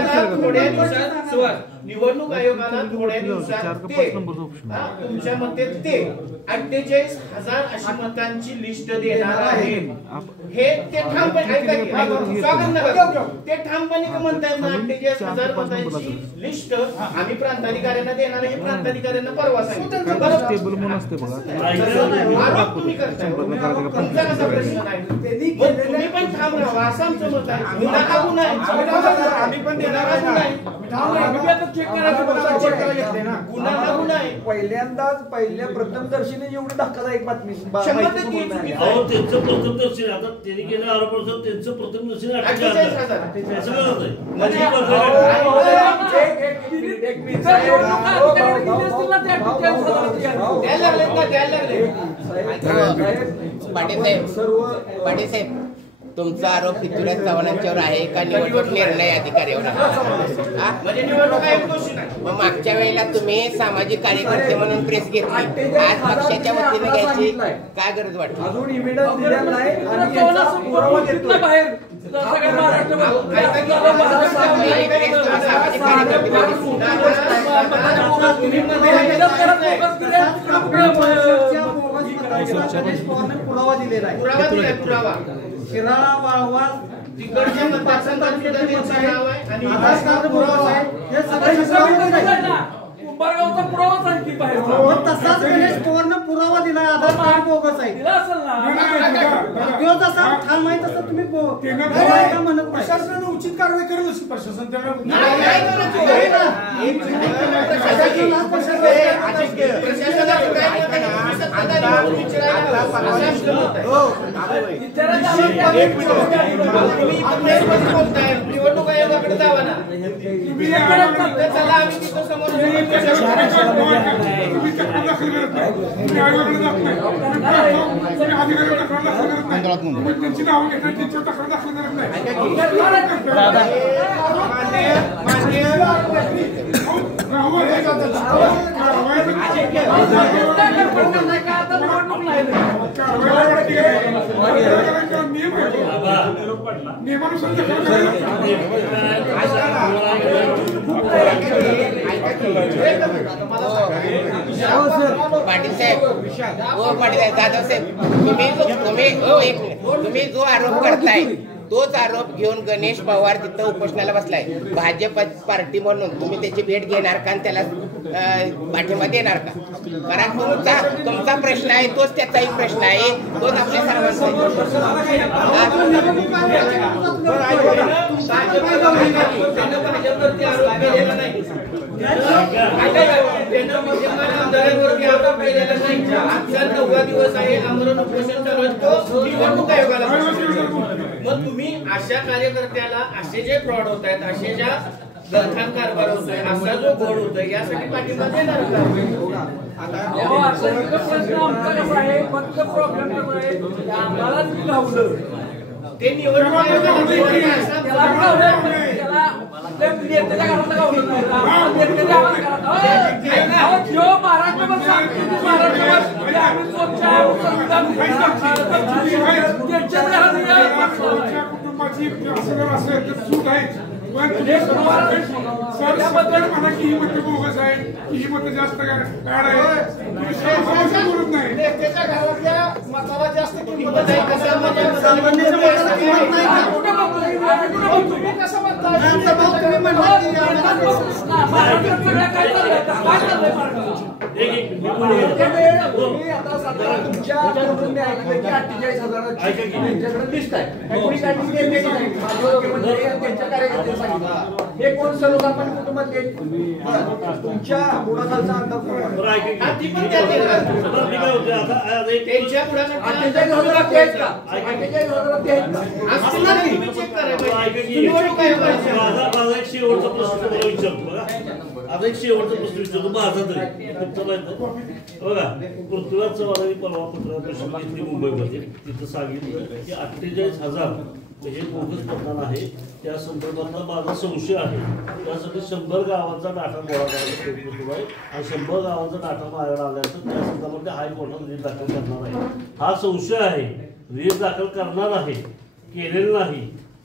निवडणूक आयोगाला थोड्या दिवसात तुमच्या मते ते 48,000 अशी मतांची लिस्ट देणार आहे. हे ते ठामपणे ते ठामपणे म्हणताय 48,000 मतांची लिस्ट आम्ही प्रांताधिकाऱ्यांना देणार आहे. हे प्रांताधिकाऱ्यांना परवा सांगितलं तुम्ही करताय, तुमचा कसा प्रश्न नाही, तुम्ही पण ठाम राहा असं आमचं मत आहे. आम्ही पण देणार नाही. पहिल्यांदाच पहिल्या प्रथम दर्शनी एवढी धक्कादायक बातमी त्यांचं प्रथम दर्शन आता त्यांनी केलेला आरोप त्यांचं प्रथम दर्शन 48,000 पाटील साहेब तुमचा आरोप पृथ्वीराज चव्हाणांच्यावर आहे का निवडणूक निर्णय अधिकाऱ्यावर आहे? म्हणजे निवडणूक आयोग दोषी नाही. मग मागच्या वेळेला तुम्ही सामाजिक कार्यकर्ते म्हणून प्रेस घेतली, आज पक्षाच्या वतीने घ्यायची काय गरज वाटते? अजून इव्हिडन्स दिलेला नाही आणि याचा पुरावा देतोय. बाहेर सगळ्या महाराष्ट्रामध्ये पुरावा दिलेला आहे. पुरावा शिराळा वाळवा तिकडच्या मतदारसंघात सुद्धा त्यांचं नाव आहे आणि महाराष्ट्राचा पुरावा आहे. हे सगळं उंबरगावचा पुरावा सांगते बाहेर तसाच गणेश पवारनं पुरावा दिला. आधार कार्ड बोगस आहे. दिला असेल ना. किंवा तसा ठाम आहे तसं तुम्ही म्हणत नाही. प्रशासनाने उचित कारवाई करेल अशी प्रशासन त्याला निवडणूक आयोगाकडे जावा ना. चला आम्ही तिथं समोर त्यांची नावं घेतात त्यांच्यावर तक्रार दाखल करत नाही. नियमानुसार पाटील साहेब, हो पाटील साहेब, जाधव साहेब, तुम्ही जो आरोप करताय तोच आरोप घेऊन गणेश पवार तिथं उपोषणाला बसलाय. भाजप पार्टी म्हणून तुम्ही त्याची भेट घेणार का आणि त्याला पाठिंबा देणार का? कारण तुमचा प्रश्न आहे तोच त्याचाही प्रश्न आहे, तोच आपल्या सर्वांचा दिवस आहे. आमरण उपोषण चालू आहे तो निवडणूक आयोगाला. मग तुम्ही अशा कार्यकर्त्याला असे जे फ्रॉड होत आहेत, असे ज्या गलथान कारभार होतोय, असा जो घोड होतोय, यासाठी पाठिंबा देणार का? प्रश्न आमचा कसा आहे, फक्त प्रॉब्लेम कसा आहे, आम्हालाच गावलं ते निवडणूक आयोगाला कुटुंबाची असेल तर सूट आहे. म्हणा की ही मतं बोगस आहे, की ही मतं जास्त ऍड आहे. बोलत नाही. नेत्याच्या घरातल्या मताला जास्त किंमत आहे. तुम्ही कसं म्हणता? तुमच्या त्यांच्याकडे लिस्ट आहे. त्यांच्या कार्यकर्त्यांनी सांगितलं हे कोण सर्वसामान्य कुटुंबातले तुमच्या बुडाखालचा आता एक शेवटचा प्रश्न विचारतो माझा तरी तुमचा माहिती बघा. पृथ्वीराज चव्हाणांनी परवा पत्रकार परिषद घेतली मुंबईमध्ये. तिथं सांगितलं की 48,000 हे बोगस मतदान आहे. त्या संदर्भातला माझा संशय आहे. त्यासाठी 100 गावांचा डाटा गोळा करायचा प्रयत्न आहे आणि 100 गावांचा डाटा बाहेर आल्यानंतर त्या संदर्भात हायकोर्टात रीट दाखल करणार आहे. हा संशय आहे. रीट दाखल करणार आहे, केलेलं नाही.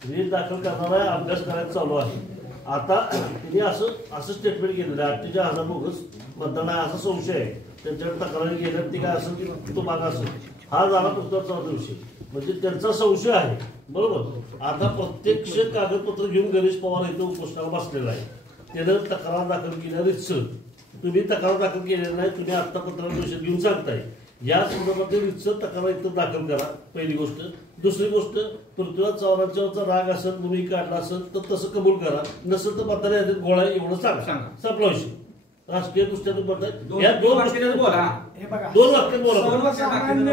रीट दाखल करणार आहे, अभ्यास करायला चालू आहे. आता तिने असं स्टेटमेंट केलेलं आहे 48,000 बोगस मतदान आहे असा संशय आहे. त्यांच्याकडे तक्रारी गेल्या ती काय असेल की तो मागा असेल. हा झाला पुस्तकाचा विषय, म्हणजे त्यांचा संशय आहे. बरोबर. आता प्रत्यक्ष कागदपत्र घेऊन गणेश पवार इथं उपोषणाला बसलेला आहे. त्यानं तक्रार दाखल केल्या रितसर. तुम्ही तक्रार दाखल केलेली नाही, तुम्ही आता पत्रकार परिषद घेऊन सांगताय. या संदर्भात रितसर तक्रार इथं दाखल करा, पहिली गोष्ट. दुसरी गोष्ट, पृथ्वीराज चव्हाणांच्यावरचा राग असेल, तुम्ही काढला असेल तर तसं कबूल करा. नसेल तर मतदार यादीत गोळा एवढं सांगा. संपला विषय. राजकीय दृष्ट्या तुम्ही या दोन वाक्यात बोला. सर्वसामान्य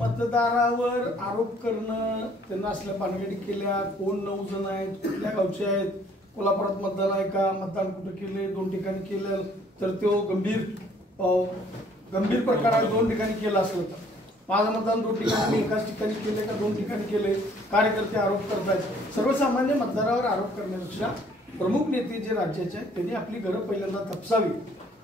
मतदारावर आरोप करणं, त्यांना असल्या पानगडी केल्या, कोण 9 जण आहेत, कुठल्या गावचे आहेत, कोल्हापुरात मतदान आहे का, मतदान कुठे केले, 2 ठिकाणी केलं तर तो गंभीर प्रकार 2 ठिकाणी केला असेल तर माझं मतदान 2 ठिकाणी एकाच ठिकाणी केले का 2 ठिकाणी केले, कार्यकर्ते आरोप करतायत. सर्वसामान्य मतदारावर आरोप करण्यापेक्षा प्रमुख नेते जे राज्याचे आहेत त्यांनी आपली घरं पहिल्यांदा तपसावी.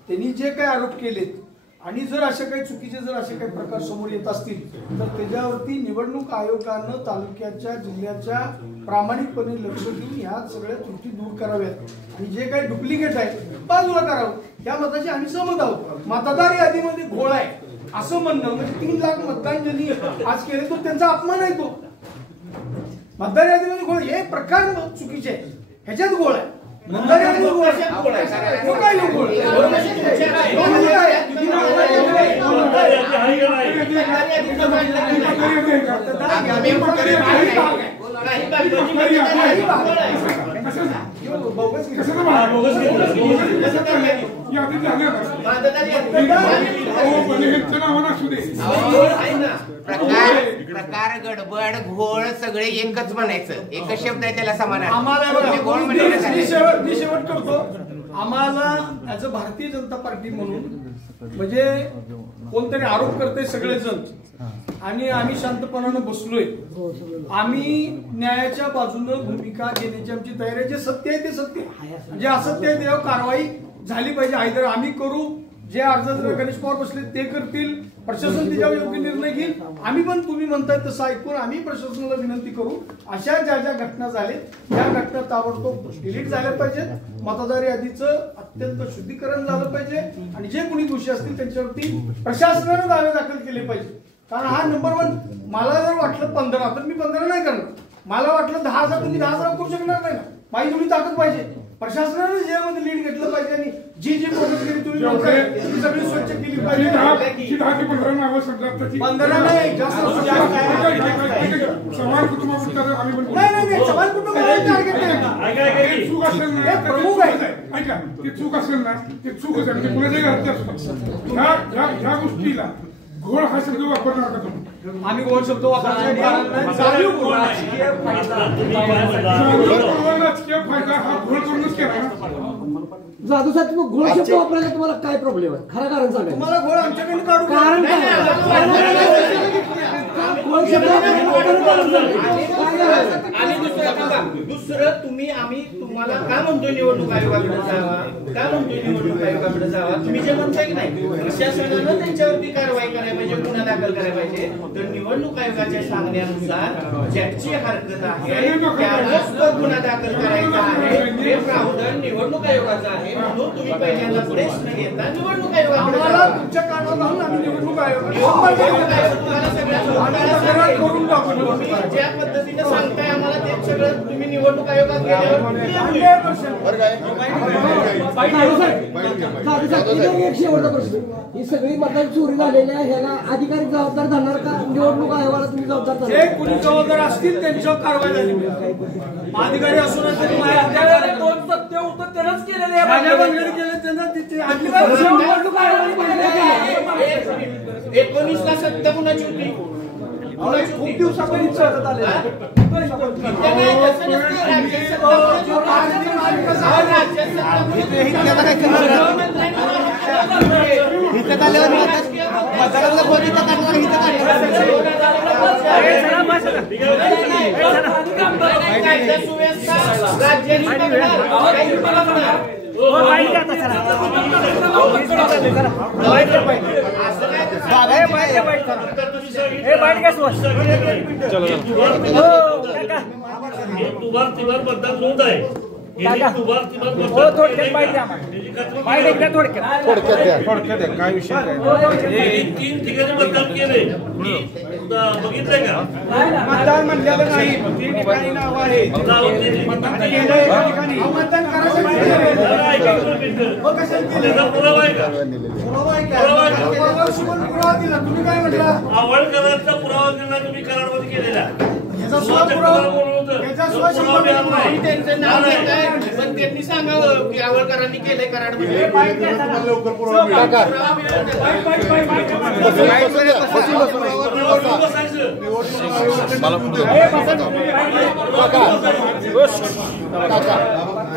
त्यांनी जे काही आरोप केलेत आणि जर असे काही चुकीचे जर असे काही प्रकार समोर येत असतील तर त्याच्यावरती निवडणूक आयोगानं तालुक्याच्या जिल्ह्याच्या प्रामाणिकपणे लक्ष देऊन ह्या सगळ्या त्रुटी दूर कराव्यात आणि जे काही डुप्लिकेट आहे बाजूला करावं. या मताशी आम्ही सहमत आहोत. मतदार यादीमध्ये घोळ आहे असं म्हणणं म्हणजे 3 लाख मतदान ज्यांनी आज केले तो त्यांचा अपमान आहे. तो मतदार यादीमध्ये घोळ हे प्रकार चुकीचे आहे. ह्याच्यात घोळ आहे. मतदार यादीमध्ये घोळ आहे. प्रकार गडबड घोळ सगळे एकच म्हणायचं. एकच शब्द आहे त्याला समान. मी शेवट करतो. आम्हाला as a Bharatiya Janata party म्हणून म्हणजे कोणतरी आरोप करते सगळेजण आणि आम्ही शांतपणानं बसलोय. आम्ही न्यायाच्या बाजूनं भूमिका घेण्याची आमची तयारी आहे. जे सत्य आहे ते सत्य, जे असत्य आहे त्यावर कारवाई झाली पाहिजे. आयदर आम्ही करू, जे अर्जदार गणेश पवार बसले ते करतील, प्रशासन त्याच्यावर योग्य निर्णय घेईल. आम्ही पण तुम्ही म्हणताय तसं ऐकून आम्ही प्रशासनाला विनंती करू अशा ज्या ज्या घटना झाल्या या घटना ताबडतोब डिलीट झाल्या पाहिजेत. मतदार यादीचं अत्यंत शुद्धीकरण झालं पाहिजे आणि जे कोणी दोषी असतील त्यांच्यावरती प्रशासनानं दावे दाखल केले पाहिजे. कारण हा नंबर 1. मला जर वाटलं 15 तर मी 15 नाही करणार. मला वाटलं 10,000 तुम्ही 10,000 करू शकणार नाही ना. माझी थोडी ताकद पाहिजे. प्रशासनाने ज्यामध्ये लीड घेतलं पाहिजे आणि जी जी प्रोसेस तुम्ही ती सगळी स्वच्छ केली पाहिजे. 10 ते 15 नावं सांगतात 15 नाही जास्त सवाल कुटुंबाबद्दल आम्ही पण नाही सवाल कुटुंबाबद्दल टार्गेट नाही. चूक असेल ना प्रमुख आहे ऐका ती चूक असेल ना ते चूकच आहे. म्हणजे कुणाच्याही घरात ह्या गोष्टीला घोळ हा शब्द वापरणार का तुम्ही? आम्ही घोळ शब्द वापरणार राजकीय फायदा हा घोळ करूनच केला. जाधव साहेब तुम्ही घोळ शब्द वापरायला तुम्हाला काय प्रॉब्लेम आहे? खरं कारण सांगा. तुम्हाला घोळ आमच्याकडे काढू कारण काय? घोळ शब्द दुसरं आम्ही तुम्हाला का म्हणतोय निवडणूक आयोगाकडे जावा, का म्हणतोय निवडणूक आयोगाकडे जावा? तुम्ही जे म्हणताय की नाही प्रशासनानं त्यांच्यावरती कारवाई करायला पाहिजे, गुन्हा दाखल करायला पाहिजे. तर निवडणूक आयोगाच्या सांगण्यानुसार ज्याची हरकत आहे त्यालाच तो गुन्हा दाखल करायचा आहे. हे प्रावधान निवडणूक आयोगाचं आहे. म्हणून तुम्ही पहिल्यांदा प्रश्न घेता निवडणूक आयोगाकडे तुमच्या कानावर घालून आम्ही निवडणूक आयोग तुम्हाला सगळ्या करून टाकू. ज्या पद्धतीने सांगताय आम्हाला ते सगळं तुम्ही निवडणूक आयोगात गेल्यावर एक शेवटचा प्रश्न. ही सगळी मतदान चोरी झालेली आहे ह्याला अधिकारी जबाबदार धरणार का? निवडणूक आयोगाला तुम्ही जबाबदार जे कुणी जबाबदार असतील त्यांच्यावर कारवाई झाली अधिकारी असून दोन सत्य होतं त्यानंच केलेले केले त्यांना निवडणूक आयोगाने 19ला सत्ता कुणाची होती? खूप दिवसापर्यंत चालत आले. मतदान नोंद आहे. काय विषय काय? 3 ठिकाणी मतदान केले बघितलंय का? मतदान म्हणलेलं नाही. 3 ठिकाणी नाव आहे. मतदान पुरावा आहे का? पुरावा दिला. तुम्ही काय म्हटला? आवड कराडचा पुरावा दिला तुम्ही कराडमध्ये केलेला. त्यांचं नाव घेत आहे पण त्यांनी सांगावं की आवळकरांनी केलंय कराडमध्ये. मला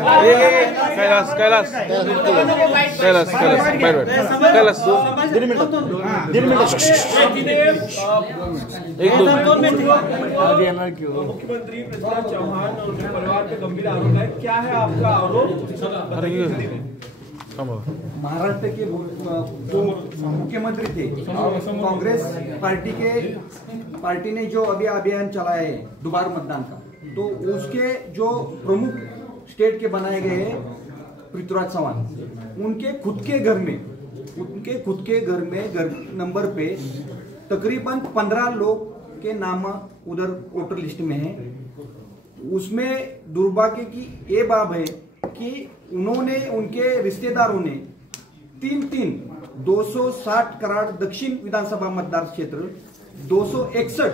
कैलास कैलास कैलास कैलास मुख्यमंत्री पृथ्वीराज चौहान और उनके परिवार पे गंभीर आरोप है, क्या है आपका आरोप? महाराष्ट्र के जो मुख्यमंत्री थे, कांग्रेस पार्टी ने जो अभी अभियान चलाया है दोबारा मतदान का, तो उसके जो प्रमुख स्टेट के बनाए गए हैं पृथ्वीराज चौहान, उनके खुद के घर में घर नंबर पे तकरीबन 15 लोग के नाम उधर वोटर लिस्ट में है। उसमें दुर्भाग्य की ये बात है कि उन्होंने उनके रिश्तेदारों ने 260 कराड़ दक्षिण विधानसभा मतदार क्षेत्र, 261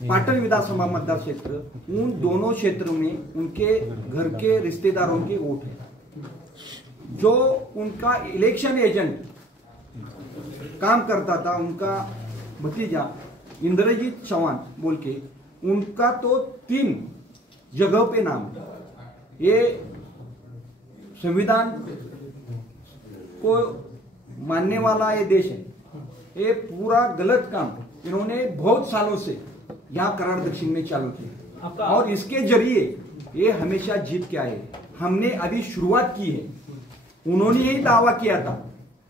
पाटन विधानसभा मतदार क्षेत्र, उन दोनों क्षेत्रों में उनके घर के रिश्तेदारों के वोट है। जो उनका इलेक्शन एजेंट काम करता था, उनका भतीजा इंद्रजीत चौहान बोल के, उनका तो 3 जगह पे नाम है। ये संविधान को मानने वाला ये देश है, ये पूरा गलत काम इन्होंने बहुत सालों से यहाँ कराड़ दक्षिण में चालू किया और इसके जरिए ये हमेशा जीत के आए। हमने अभी शुरुआत की है। उन्होंने ही दावा किया था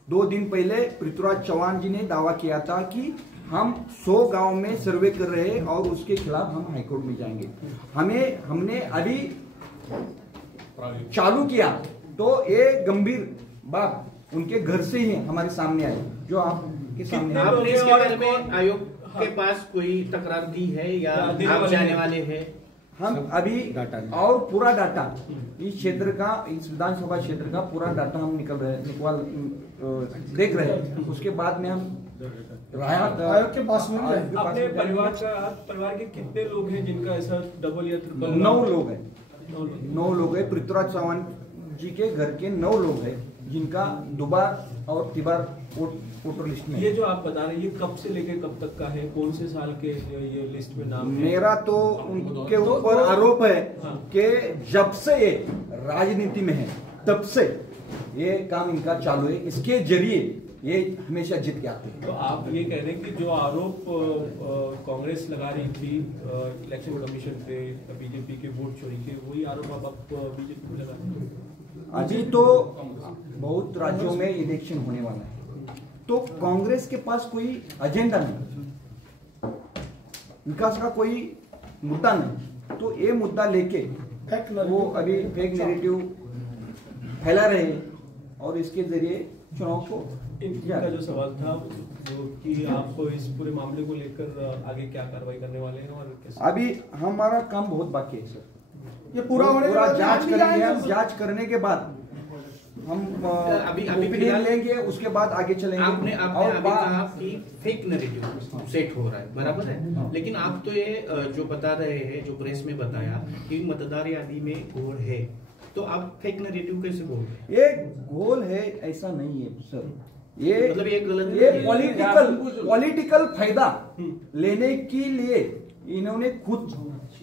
2 दिन पहले, पृथ्वीराज चौहान जी ने दावा किया था कि हम 100 गांव में सर्वे कर रहे हैं और उसके खिलाफ हम हाईकोर्ट में जाएंगे। हमने अभी चालू किया तो ये गंभीर बात उनके घर से ही हमारे सामने आई, जो आपके सामने। आपने इसके बारे में आयोग के पास कोई तकरार दी है या आप जाने वाले हैं? हम अभी और पूरा डाटा इस क्षेत्र का, इस विधानसभा क्षेत्र का पूरा डाटा हम देख रहे हैं। उसके बाद में हम आयोग के पास में अपने परिवार के कितने लोग हैं जिनका ऐसा डबल या ट्रिपल? 9 लोग हैं। 9 लोग हैं। पृथ्वीराज चौहान जी के घर के 9 लोग हैं जिनका दोबार और तिबार वोटर लिस्ट में। ये जो आप बता रहे हैं, ये कब से लेकर कब तक का है? कौन से साल के ये लिस्ट में नाम है? मेरा तो उनके ऊपर आरोप है कि जब से ये राजनीति में है तब से ये काम इनका चालू है। इसके जरिए ये हमेशा जीत के आते हैं। तो आप ये कह रहे हैं कि जो आरोप कांग्रेस लगा रही थी इलेक्शन कमीशन पे बीजेपी के वोट चोरी के, वही आरोप आप बीजेपी को लगा रहे हैं? अभी तो बहुत राज्यों में इलेक्शन होने वाला है, तो कांग्रेस के पास कोई एजेंडा नहीं, विकास का कोई मुद्दा नहीं, तो ये मुद्दा लेके वो अभी फेक नैरेटिव फैला रहे हैं और इसके जरिए चुनाव को। इनका जो सवाल था कि आप इस पूरे मामले को लेकर आगे क्या कार्रवाई करने वाले हैं और कैसे? अभी हमारा काम बहुत बाकी है सर। ये पूरा होने के बाद जांच करेंगे। हम जांच करने के बाद हम ओपिनियन लेंगे, उसके बाद आगे चलेंगे। आपने अभी कहा कि फेक नैरेटिव सेट हो रहा है, बराबर है, लेकिन आप तो ये जो बता रहे हैं, जो प्रेस में बताया कि मतदार यादी में घोल है, तो आप फेक नैरेटिव कैसे बोल रहे हैं? ये घोल है ऐसा नहीं है सर। ये मतलब ये गलत, ये पॉलिटिकल फायदा लेने के लिए इन्होंने खुद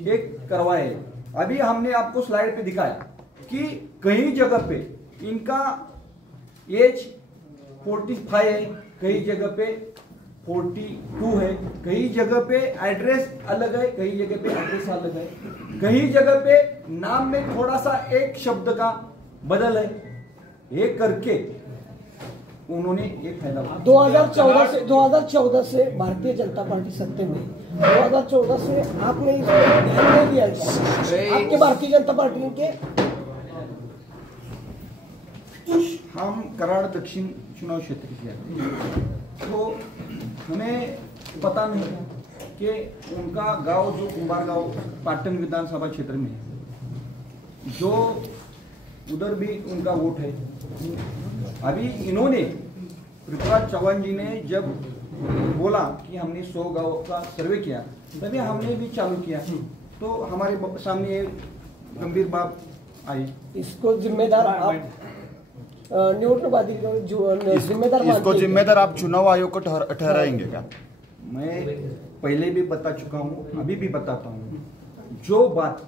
एक करवाया है। अभी हमने आपको स्लाइड पे दिखाया कि कई जगह पे इनका एज 45 है, कई जगह पे 42 है, कई जगह पे एड्रेस अलग है, कई जगह पे एड्रेस अलग है, कई जगह पे नाम में थोड़ा सा एक शब्द का बदल है। ये करके उन्होंने एक फायदा 2014 से भारतीय जनता पार्टी सत्ते में, 2014 से आपने इसको ध्यान नहीं दिया क्या? आपके भारतीय जनता पार्टी के हम कराड़ दक्षिण चुनाव क्षेत्र के हैं, तो हमें पता नहीं कि उनका गांव जो कुंभार गांव पाटन विधानसभा क्षेत्र में है, जो उधर भी उनका वोट है। अभी इन्होंने पृथ्वीराज चौहान जी ने जब बोला कि हमने 100 गांव का सर्वे किया, तभी हमने भी चालू किया, तो हमारे सामने गंभीर बात आई। इसको जिम्मेदार आप निवडणूक जिम्मेदार इसको जिम्मेदार आप चुनाव आयोग को ठहराएंगे क्या? मैं पहले भी बता चुका हूं, अभी भी बताता हूं, जो बात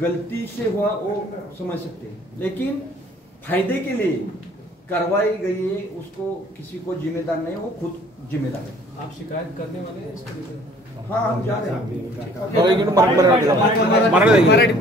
गलती से हुआ वो समझ सकते हैं, लेकिन फायदे के लिए कार्रवाई गई है, उसको किसी को जिम्मेदार नहीं, वो खुद जिम्मेदार है। आप शिकायत करने वाले हैं इसके लिए? हाँ, हम जा रहे हैं। मराठी